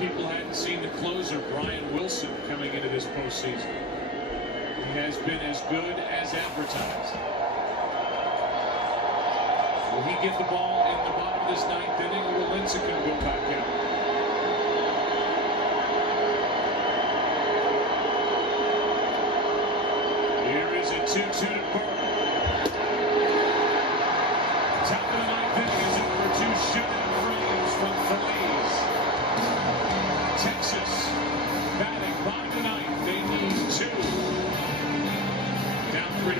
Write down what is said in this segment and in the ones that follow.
people hadn't seen the closer, Brian Wilson, coming into this postseason. He has been as good as advertised. Will he get the ball in the bottom of this ninth inning, or will Lincecum go back out? Here is a 2-2 to Burke. Top of the ninth inning is over. 2 shutout frames from Feliz. Texas batting bottom of the ninth. They need 2. Down 3-1.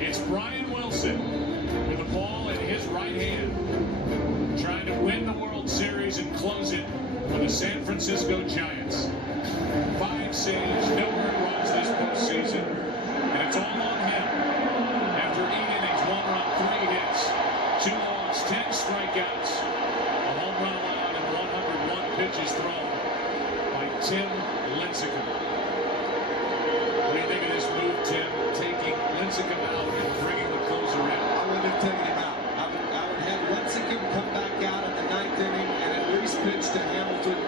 It's Brian Wilson with the ball in his right hand, trying to win the World Series and close it for the San Francisco Giants. 5 saves, no earned runs this postseason, and it's all on him. After 8 innings, 1 run, 3 hits, 2 walks, 10 strikeouts, a home run allowed, and 101 pitches thrown by Tim Lincecum. What do you think of this move, Tim, taking Lincecum out and bringing the closer in? I wouldn't have taken him out. I would have Lincecum come back out in the 9th inning and at least pitch to Hamilton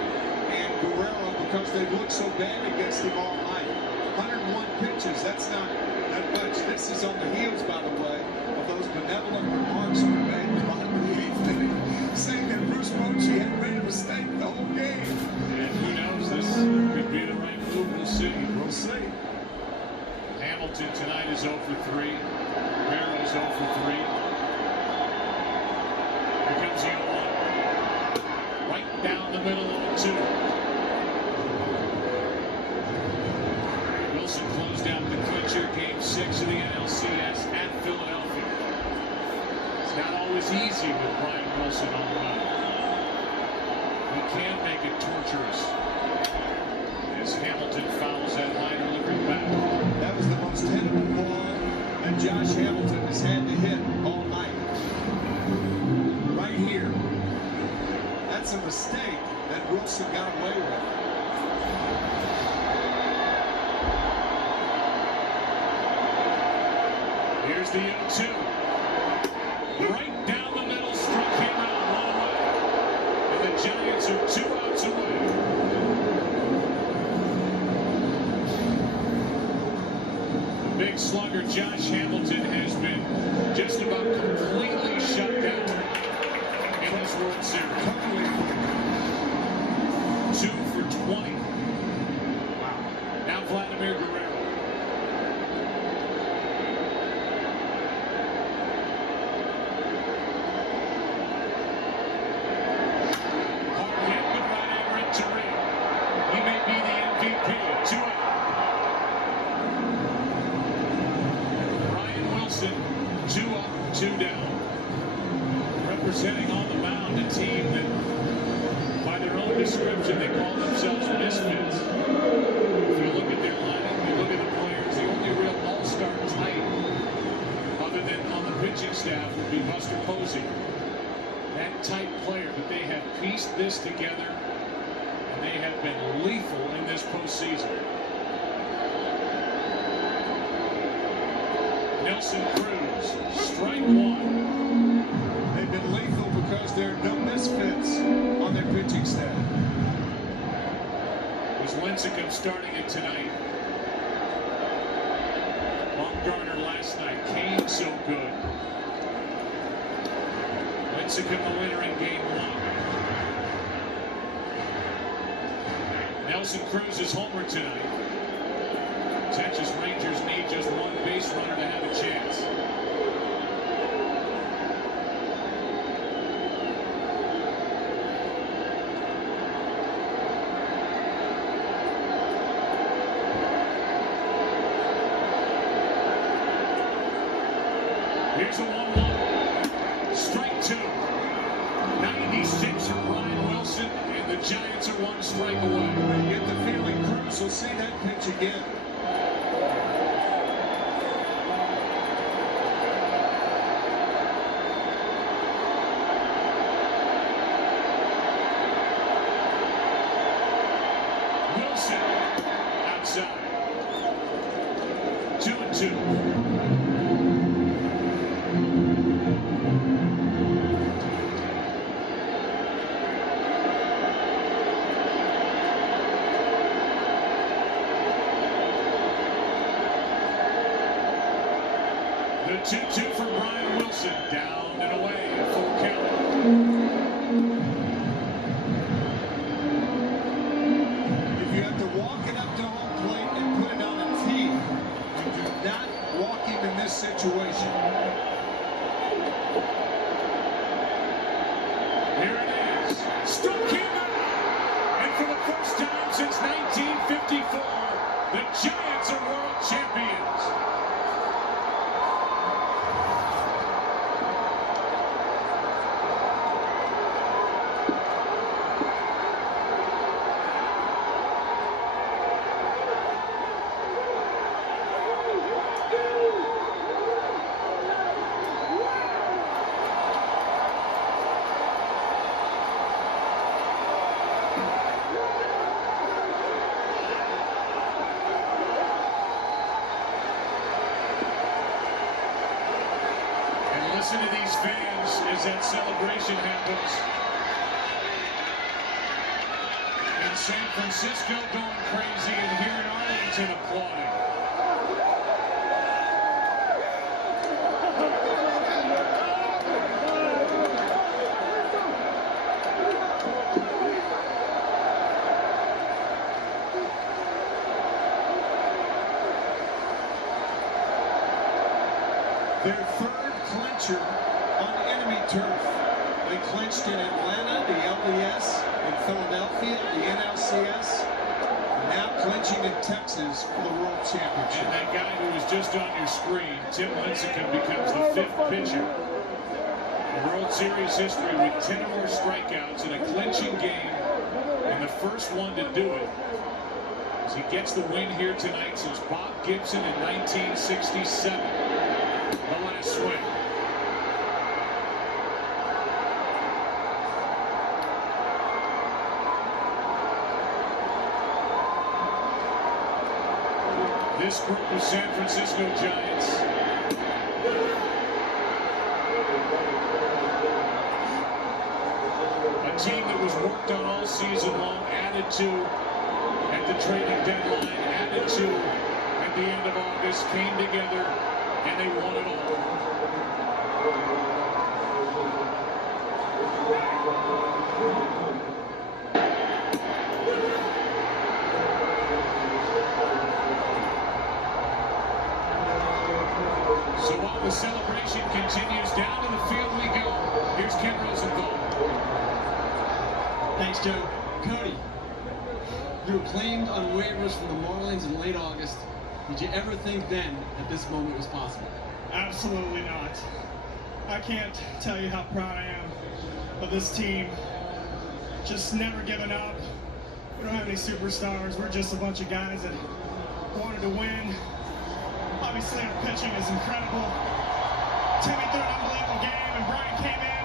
and Guerrero, because they looked so bad against him all night. 101 pitches, that's not that much. This is on the heels, by the way, of those benevolent remarks we made in the bottom of the 8th inning, saying that Bruce Bochy had made a mistake the whole game. And who knows, this could be the right move. We'll see. We'll see. Hamilton tonight is 0 for 3. Guerrero is 0 for 3. Here comes the 0-1. Right down the middle of 2. Wilson closed out the clincher, game 6 of the NLCS at Philadelphia. It's not always easy with Brian Wilson on the mound. He can make it torturous. As Hamilton fouls that line delivering back. That was the most hittable ball that Josh Hamilton has had to hit all night. Right here. That's a mistake that Wilson got away with. Here's the 0-2. Right down the middle, struck him out, 1 away. And the Giants are 2 outs away. The big slugger Josh Hamilton has been just about completely shut down in this World Series. 2 for 20. Wow. Now Vladimir Guerrero. He may be the MVP at 2 out. Brian Wilson, 2 up, 2 down. Representing on the mound a team that, by their own description, they call themselves misfits. If you look at their lineup, you look at the players, the only real all-star type, other than on the pitching staff, would be Buster Posey. That type player, but they have pieced this together. They have been lethal in this postseason. Nelson Cruz, strike 1. They've been lethal because there are no misfits on their pitching staff. Was Lincecum starting it tonight? Bumgarner last night came so good. Lincecum the winner in game 1. Nelson Cruz's homer tonight. Texas Rangers need just 1 base runner to have a chance. Here's a 1-1. Strike 2. 96 for Brian Wilson, and the Giants are 1 strike away. You get the feeling Cruz will see that pitch again. Wilson outside. 2-2. The 2-2 for Brian Wilson. Down and away. Full count. If you have to walk it up to home plate and put it on a tee, you do not walk him in this situation. Here it is. Struck him out. And for the first time since 1954, the Giants are world champions. Listen to these fans as that celebration happens. In San Francisco going crazy, and here in Arlington applauding. Their third clincher on enemy turf. They clinched in Atlanta, the LDS, in Philadelphia, the NLCS, and now clinching in Texas for the World Championship. And that guy who was just on your screen, Tim Lincecum, becomes the fifth pitcher in World Series history with 10 or more strikeouts in a clinching game, and the first one to do it. As he gets the win here tonight since Bob Gibson in 1967. The last swing. This group of San Francisco Giants a team that was worked on all season long, added to at the trading deadline, added to at the end of August, came together, and they won it all. So while the celebration continues, down to the field we go. Here's Ken Rosenthal. Thanks, Joe. Cody, you were claimed on waivers from the Marlins in late August. Did you ever think then that this moment was possible? Absolutely not. I can't tell you how proud I am of this team. Just never giving up. We don't have any superstars. We're just a bunch of guys that wanted to win. Obviously, our pitching is incredible. Timmy threw an unbelievable game, and Brian came in.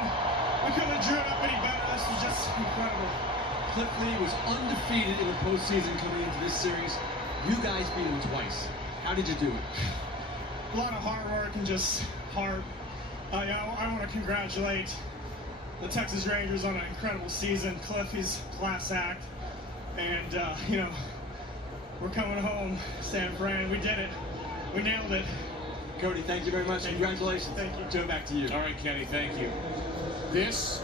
We couldn't have drew it up any better. This was just incredible. Cliff Lee was undefeated in the postseason coming into this series. You guys beat him twice. How did you do it? A lot of hard work and just heart. I want to congratulate the Texas Rangers on an incredible season. Cliff, he's a class act. And, we're coming home, San Fran. We did it. We nailed it. Cody, thank you very much. Congratulations. Thank you. Joe, back to you. All right, Kenny, thank you. This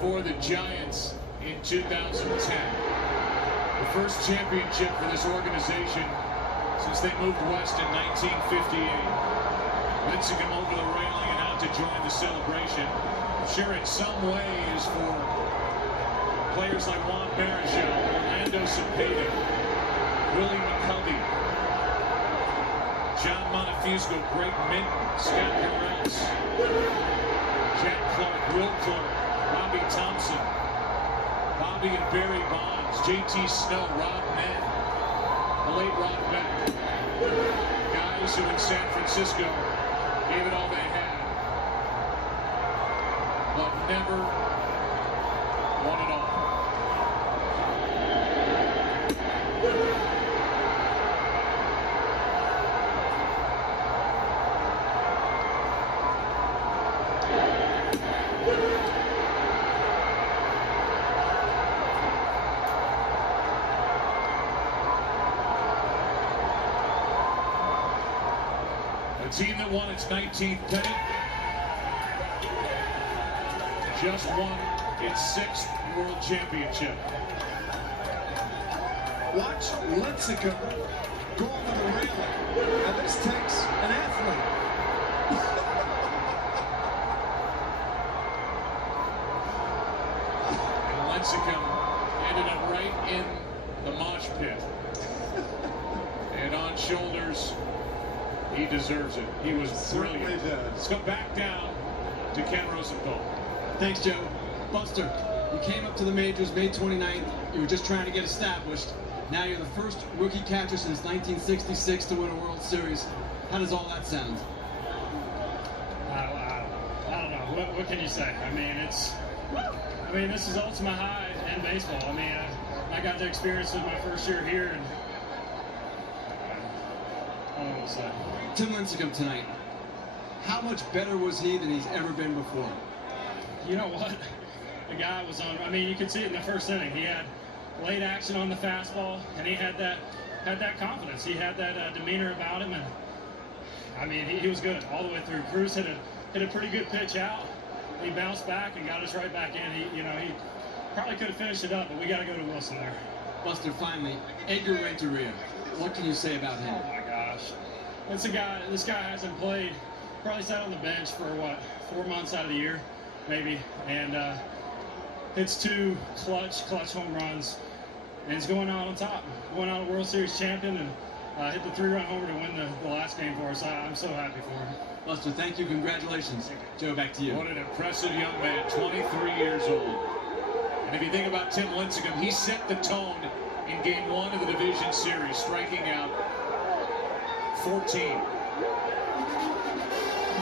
for the Giants in 2010. The first championship for this organization since they moved west in 1958. Lincecum over the railing and out to join the celebration. I'm sure in some ways for players like Juan Marichal, Orlando Cepeda, Willie McCovey, John Montefusco, Greg Minton, Scott Harrells, Jack Clark, Will Clark, Robbie Thompson, Bobby and Barry Bonds, JT Snow, Rob Nett, the late Rod Beck. Guys who in San Francisco gave it all they had, but never won it all. A team that won its 19th pennant just won its 6th World Championship. Watch Lincecum go over the railing. Now this takes an athlete. And Lincecum ended up right in the mosh pit. And on shoulders, he deserves it. He was brilliant. Certainly does. Let's go back down to Ken Rosenthal. Thanks, Joe. Buster, you came up to the majors May 29th. You were just trying to get established. Now you're the first rookie catcher since 1966 to win a World Series. How does all that sound? I don't know. What can you say? I mean, this is ultimate high in baseball. I mean, I got to experience it my first year here, and I don't know what to say. Tim Lincecum tonight. How much better was he than he's ever been before? You know what? The guy was on. I mean, you could see it in the first inning. He had late action on the fastball, and he had that confidence. He had that demeanor about him, and I mean, he was good all the way through. Cruz hit a pretty good pitch out. He bounced back and got us right back in. He probably could have finished it up, but we got to go to Wilson there. Buster, finally, Edgar Renteria. What can you say about him? Oh my gosh, this guy hasn't played. Probably sat on the bench for what, 4 months out of the year, maybe, and hits 2 clutch home runs, and he's going out on top, going out a World Series champion, and hit the 3-run homer to win the last game for us. I'm so happy for him. Buster, thank you. Congratulations. Joe, back to you. What an impressive young man, 23 years old. And if you think about Tim Lincecum, he set the tone in Game 1 of the division series, striking out 14.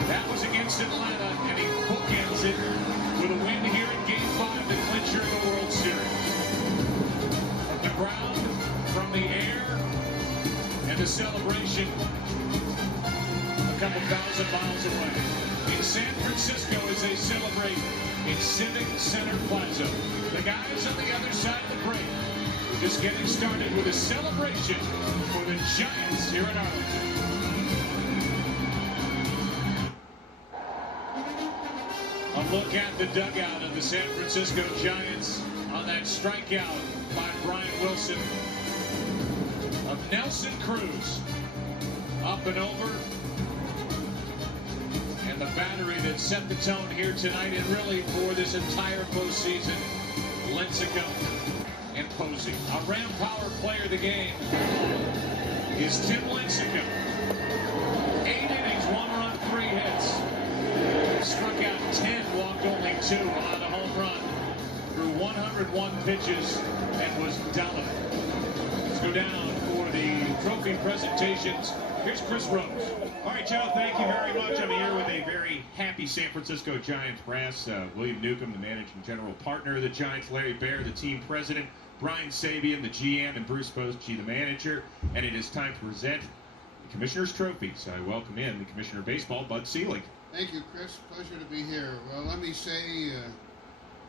That was against Atlanta, and he bookends it with a win here in Game 5, the clincher of the World Series. From the ground, from the air, and the celebration a couple thousand miles away. In San Francisco as they celebrate in Civic Center Plaza. The guys on the other side of the break just getting started with a celebration for the Giants here in Arlington. A look at the dugout of the San Francisco Giants on that strikeout by Brian Wilson of Nelson Cruz. Up and over. And the battery that set the tone here tonight and really for this entire postseason, Lincecum and Posey. A Ram Power player of the game is Tim Lincecum. 8 innings, 1 run, 3 hits. Struck out 10, walked only 2 on a home run. Threw 101 pitches and was dominant. Let's go down for the trophy presentations. Here's Chris Rose. All right, Joe, thank you very much. I'm here with a very happy San Francisco Giants brass. William Newcomb, the managing general partner of the Giants, Larry Baer, the team president, Brian Sabean, the GM, and Bruce Bochy, the manager. And it is time to present the Commissioner's Trophy. So I welcome in the Commissioner of Baseball, Bud Selig. Thank you, Chris. Pleasure to be here. Well, let me say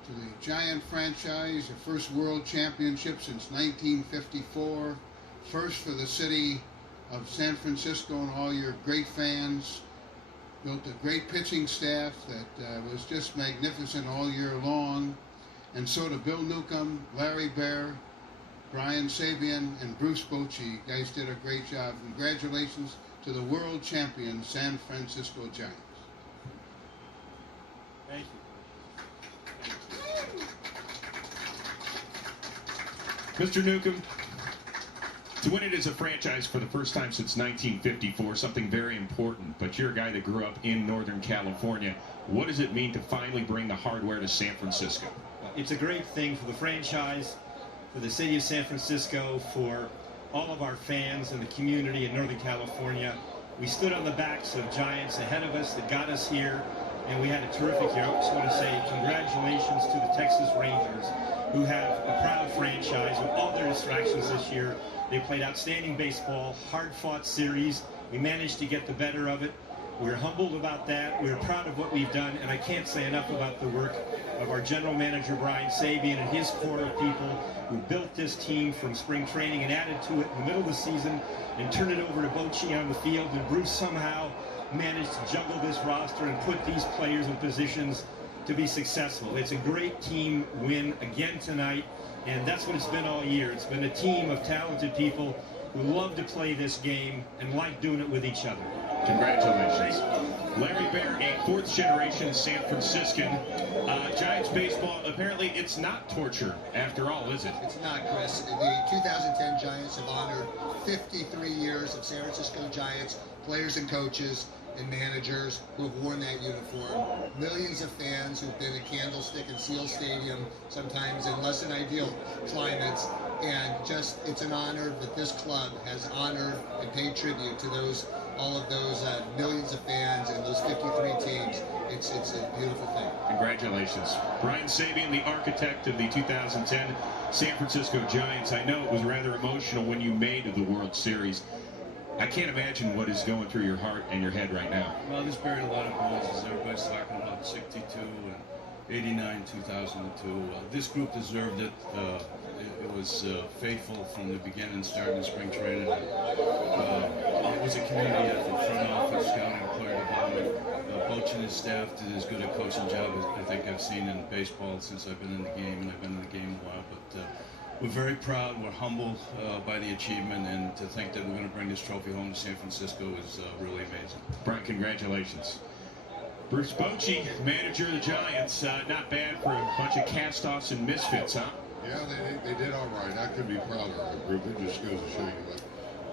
to the Giant franchise, your first world championship since 1954, first for the city of San Francisco and all your great fans. Built a great pitching staff that was just magnificent all year long. And so to Bill Newcomb, Larry Baer, Brian Sabean, and Bruce Bochy. You guys did a great job. Congratulations to the world champion San Francisco Giants. Thank you. Mr. Newcomb, to win it as a franchise for the first time since 1954, something very important, but you're a guy that grew up in Northern California. What does it mean to finally bring the hardware to San Francisco? It's a great thing for the franchise, for the city of San Francisco, for all of our fans and the community in Northern California. We stood on the backs of giants ahead of us that got us here, and we had a terrific year. I just want to say congratulations to the Texas Rangers, who have a proud franchise with all their distractions this year. They played outstanding baseball, hard-fought series. We managed to get the better of it. We're humbled about that. We're proud of what we've done, and I can't say enough about the work of our general manager, Brian Sabean, and his core of people who built this team from spring training and added to it in the middle of the season and turned it over to Bochy on the field. And Bruce somehow managed to juggle this roster and put these players in positions to be successful. It's a great team win again tonight, and that's what it's been all year. It's been a team of talented people who love to play this game and like doing it with each other. Congratulations. Larry Baer, a fourth-generation San Franciscan. Giants baseball, apparently it's not torture after all, is it? It's not, Chris. The 2010 Giants have honored 53 years of San Francisco Giants players and coaches and managers who have worn that uniform. Millions of fans who've been at Candlestick and Seal Stadium, sometimes in less than ideal climates. And just, it's an honor that this club has honored and paid tribute to all of those millions of fans and those 53 teams. It's a beautiful thing. Congratulations. Brian Sabean, the architect of the 2010 San Francisco Giants. I know it was rather emotional when you made the World Series. I can't imagine what is going through your heart and your head right now. Well, this buried a lot of voices. Everybody's talking about 62 and 89, 2002. This group deserved it. It was faithful from the beginning, starting in spring training. It was a community effort, front office, scouting, player development. Boch and his staff did as good a coaching job as I think I've seen in baseball since I've been in the game, and I've been in the game a while. But we're very proud, we're humbled by the achievement, and to think that we're going to bring this trophy home to San Francisco is really amazing. Brian, congratulations. Bruce Bochy, manager of the Giants. Not bad for a bunch of cast-offs and misfits, huh? Yeah, they did all right. I couldn't be prouder of the group. It just goes to show you what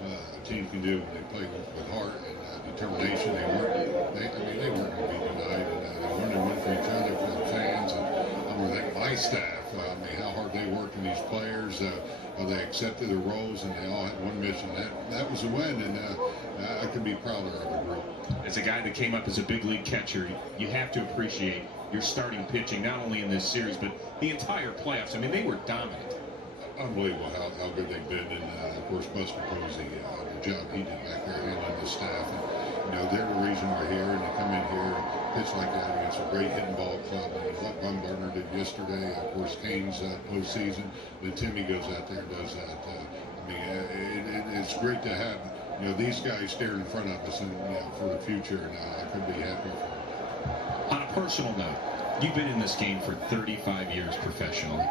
a team can do when they play with heart and determination. They weren't going to be denied, and they wanted to win for each other, for the fans, and I want to thank my staff. How hard they worked in these players. How they accepted their roles, and they all had one mission. That was a win, and I could be prouder of the group. As a guy that came up as a big league catcher, you have to appreciate your starting pitching, not only in this series, but the entire playoffs. I mean, they were dominant. Unbelievable how good they've been, and of course Buster Posey, the job he did back there handling the staff. And, they're the reason we're here, and to come in here and pitch like that against a great hitting ball club. And what Bumgarner did yesterday, of course Kane's postseason, then Timmy goes out there and does that. It's great to have these guys staring in front of us, and for the future, and I couldn't be happier for them. On a personal note, you've been in this game for 35 years professionally.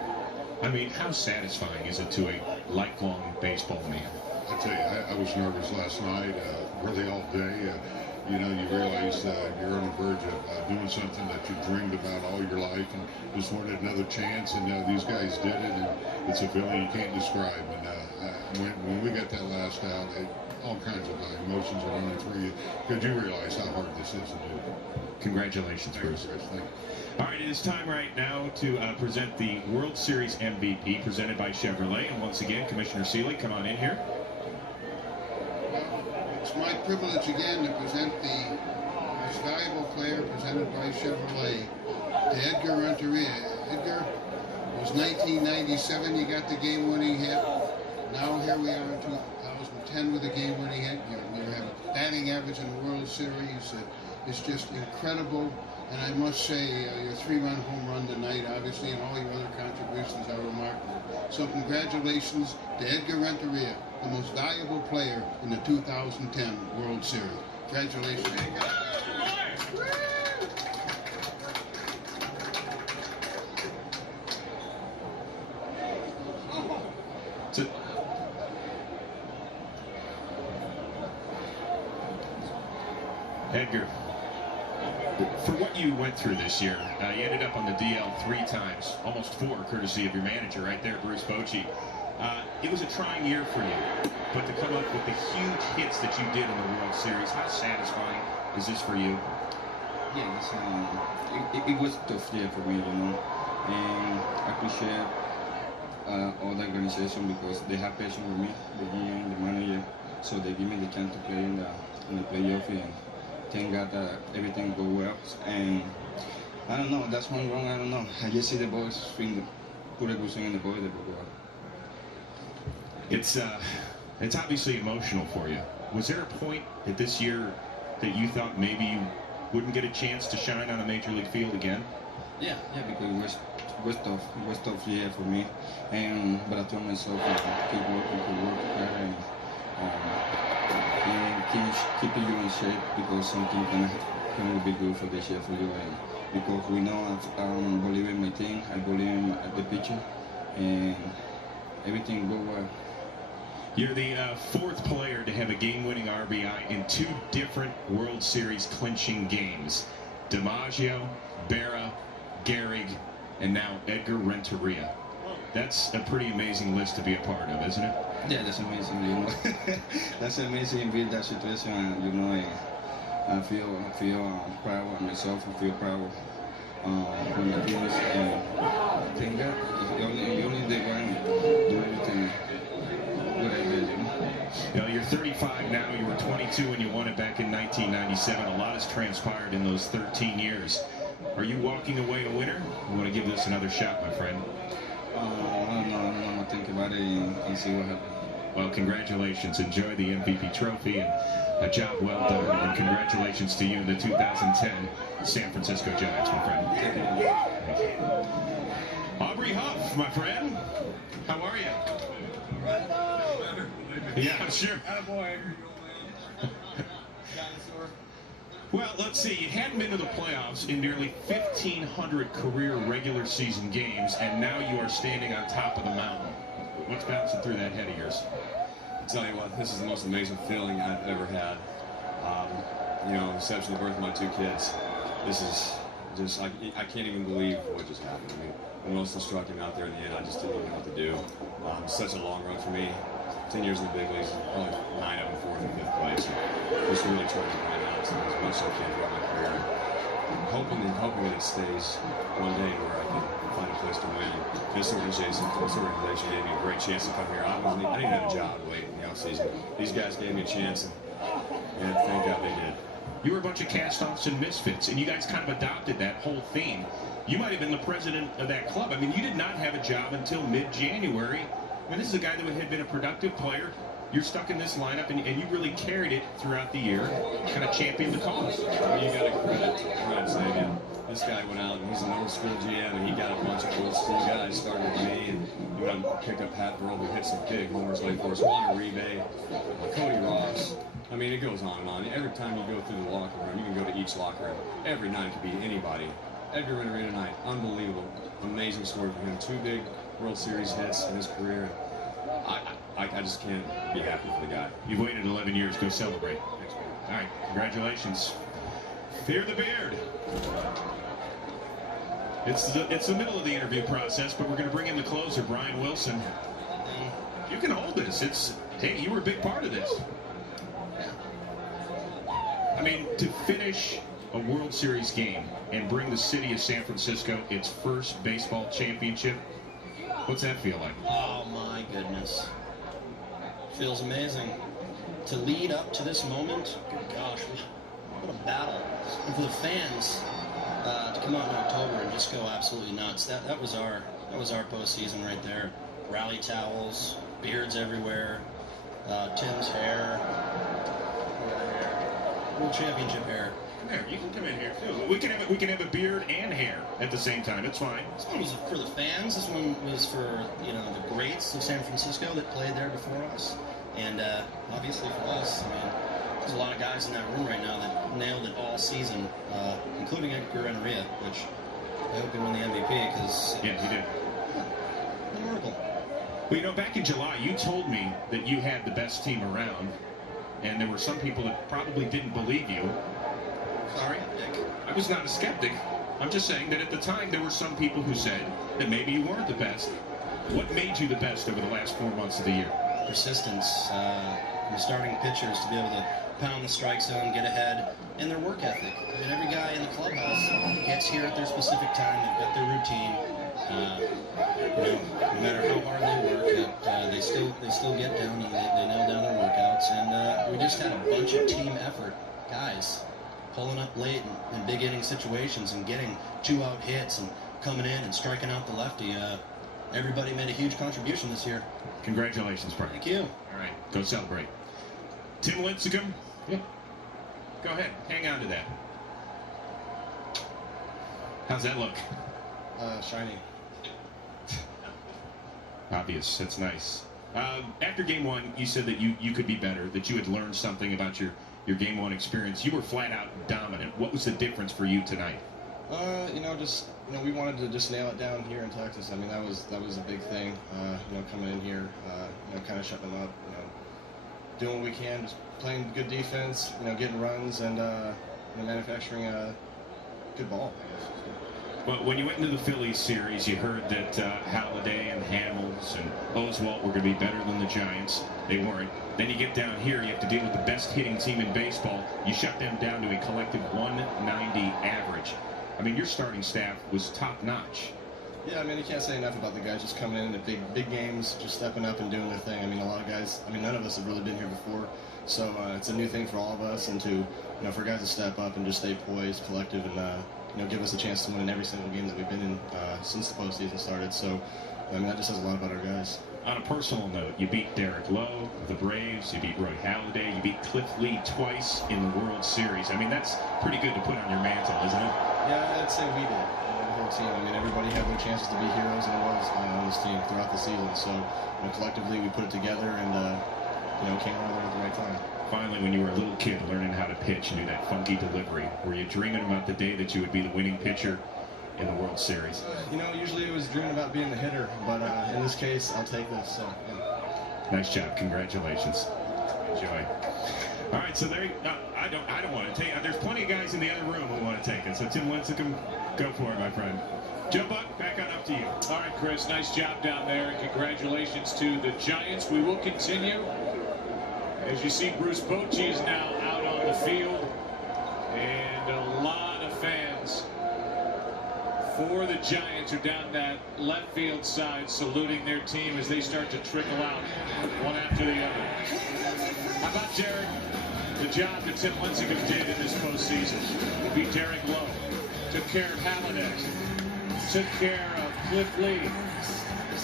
I mean, how satisfying is it to a lifelong baseball man? I tell you, I was nervous last night, really all day. You realize you're on the verge of doing something that you dreamed about all your life and just wanted another chance, and these guys did it, and it's a feeling you can't describe. And when we got that last out, all kinds of emotions are running through you, because you realize how hard this is to do. Congratulations, Bruce. Thank you. All right, it is time right now to present the World Series MVP presented by Chevrolet. And once again, Commissioner Seeley, come on in here. It's my privilege again to present the most valuable player presented by Chevrolet to Edgar Renteria. Edgar, it was 1997 you got the game-winning hit. Now here we are in 2010 with a game-winning hit. You have a batting average in the World Series. It's just incredible. And I must say, your three-run home run tonight, obviously, and all your other contributions are remarkable. So congratulations to Edgar Renteria, the most valuable player in the 2010 World Series. Congratulations, Edgar. Edgar, for what you went through this year, you ended up on the DL 3 times, almost 4, courtesy of your manager right there, Bruce Bochy. It was a trying year for you, but to come up with the huge hits that you did in the World Series, how satisfying is this for you? Yeah, it was a tough year for me, and I appreciate all the organization because they have patience with me, the GM, the manager, so they give me the chance to play in the playoff, and thank God that everything go well. And I don't know, that's one wrong, I don't know. I just see the boys swing, put a good swing in the ball, they go well. It's obviously emotional for you. Was there a point at this year that you thought maybe you wouldn't get a chance to shine on a major league field again? Yeah, because it was tough year for me, but I told myself keep working hard, and keep you in shape because something can be good for this year for you. And because we know I believe in my team, I believe in the pitcher, and everything go well. You're the fourth player to have a game-winning RBI in 2 different World Series clinching games. DiMaggio, Berra, Gehrig, and now Edgar Renteria. That's a pretty amazing list to be a part of, isn't it? Yeah, that's amazing. You know, that's amazing. Being that situation, and you know, I feel proud of myself. I feel proud of my teammates, and I think that only they want to do everything what I did. You know, you're 35 now. You were 22 when you won it back in 1997. A lot has transpired in those 13 years. Are you walking away a winner? You want to give this another shot, my friend? I'm going to think about it and see what happens. Well, congratulations. Enjoy the MVP trophy, and a job well done. And congratulations to you and the 2010 San Francisco Giants, my friend. Thank you. Aubrey Huff, my friend. How are you? Yeah, I'm sure. Well, let's see. You hadn't been to the playoffs in nearly 1,500 career regular season games, and now you are standing on top of the mountain. What's bouncing through that head of yours? I'll tell you what, this is the most amazing feeling I've ever had. You know, exception the birth of my 2 kids. This is just, I can't even believe what just happened to me. When Wilson struck him out there in the end, I just didn't even know what to do. Such a long run for me. 10 years in the big leagues, probably 9 of them 4th and 5th place. Just really trying to grind out as much as I can throughout my career. Hoping that it stays one day where I can find a place to win. This organization gave me a great chance to come here. I didn't have a job late in the offseason. These guys gave me a chance, and thank God they did. You were a bunch of cast-offs and misfits, and you guys kind of adopted that whole theme. You might have been the president of that club. I mean, you did not have a job until mid-January. I mean, this is a guy that had been a productive player. You're stuck in this lineup, and you really carried it throughout the year, kind of championed the cause. Well, you got to credit Sabian. This guy went out, and he's an old school GM, and he got a bunch of old school guys. Started with me, and he went and picked up Pat Burrell, who hit some big homers late for us. Juan Uribe, Cody Ross. I mean, it goes on and on. Every time you go through the locker room, you can go to each locker room. Every night could be anybody. Edgar Renteria tonight, unbelievable, amazing story for him. 2 big World Series hits in his career. I just can't be happy for the guy. You've waited 11 years. Go celebrate. Thanks, man. All right, congratulations. Fear the Beard. It's the middle of the interview process, but we're going to bring in the closer, Brian Wilson. You can hold this. Hey, you were a big part of this. I mean, to finish a World Series game and bring the city of San Francisco its first baseball championship, what's that feel like? Oh my goodness. Feels amazing. To lead up to this moment, good gosh, what a battle. And for the fans to come out in October and just go absolutely nuts. That was our postseason right there. Rally towels, beards everywhere, Tim's hair, World Championship hair. There, you can come in here too. We can have a beard and hair at the same time. It's fine. This one was for the fans. This one was for the greats of San Francisco that played there before us, and obviously for us. I mean, there's a lot of guys in that room right now that nailed it all season, including Edgar Renteria, which I hope he won the MVP because yeah, he did. A miracle. Well, back in July, you told me that you had the best team around, and there were some people that probably didn't believe you. Sorry, I was not a skeptic. I'm just saying that at the time there were some people who said that maybe you weren't the best. What made you the best over the last 4 months of the year? Persistence. From the starting pitchers to be able to pound the strike zone, get ahead, and their work ethic. I mean, every guy in the clubhouse gets here at their specific time. They've got their routine. No matter how hard they work, they still get down and they nail down their workouts. And we just had a bunch of team effort guys pulling up late in big inning situations and getting 2-out hits and coming in and striking out the lefty. Everybody made a huge contribution this year. Congratulations, Brian. Thank you. All right, go celebrate. Tim Lincecum? Yeah. Go ahead, hang on to that. How's that look? Shiny. Obvious, that's nice. After game one, you said that you could be better, that you had learned something about your game one experience. You were flat out dominant. What was the difference for you tonight? We wanted to just nail it down here in Texas. I mean, that was a big thing. Coming in here, kind of shutting them up. Doing what we can, just playing good defense. Getting runs and manufacturing a good ball, I guess. Well, when you went into the Phillies series, you heard that Halladay and Hamels and Oswalt were going to be better than the Giants. They weren't. Then you get down here, you have to deal with the best hitting team in baseball. You shut them down to a collective 190 average. I mean, your starting staff was top-notch. Yeah, I mean, you can't say enough about the guys just coming in the big games, just stepping up and doing their thing. I mean, a lot of guys, none of us have really been here before, so it's a new thing for all of us, and for guys to step up and just stay poised, collective, and give us a chance to win in every single game that we've been in since the postseason started. So, that just says a lot about our guys. On a personal note, you beat Derek Lowe, the Braves, you beat Roy Halladay, you beat Cliff Lee twice in the World Series. I mean, that's pretty good to put on your mantle, isn't it? Yeah, I'd say we did. The whole team. I mean, everybody had their chances to be heroes, and it was on this team throughout the season. So, collectively, we put it together and, came over there at the right time. Finally, when you were a little kid learning how to pitch and do that funky delivery, were you dreaming about the day that you would be the winning pitcher in the World Series? Usually it was dreaming about being the hitter, but in this case, I'll take this. So, yeah. Nice job. Congratulations. Enjoy. All right, so there. I don't want to take. There's plenty of guys in the other room who want to take it. So Tim Lincecum, go for it, my friend. Joe Buck, back on up to you. All right, Chris. Nice job down there, and congratulations to the Giants. We will continue. As you see, Bruce Bochy is now out on the field, and a lot of fans for the Giants are down that left field side saluting their team as they start to trickle out one after the other. How about Derek? The job that Tim Lincecum did in this postseason. He beat Derek Lowe, took care of Halladay, took care of Cliff Lee,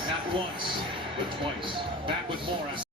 not once, but twice. Back with more after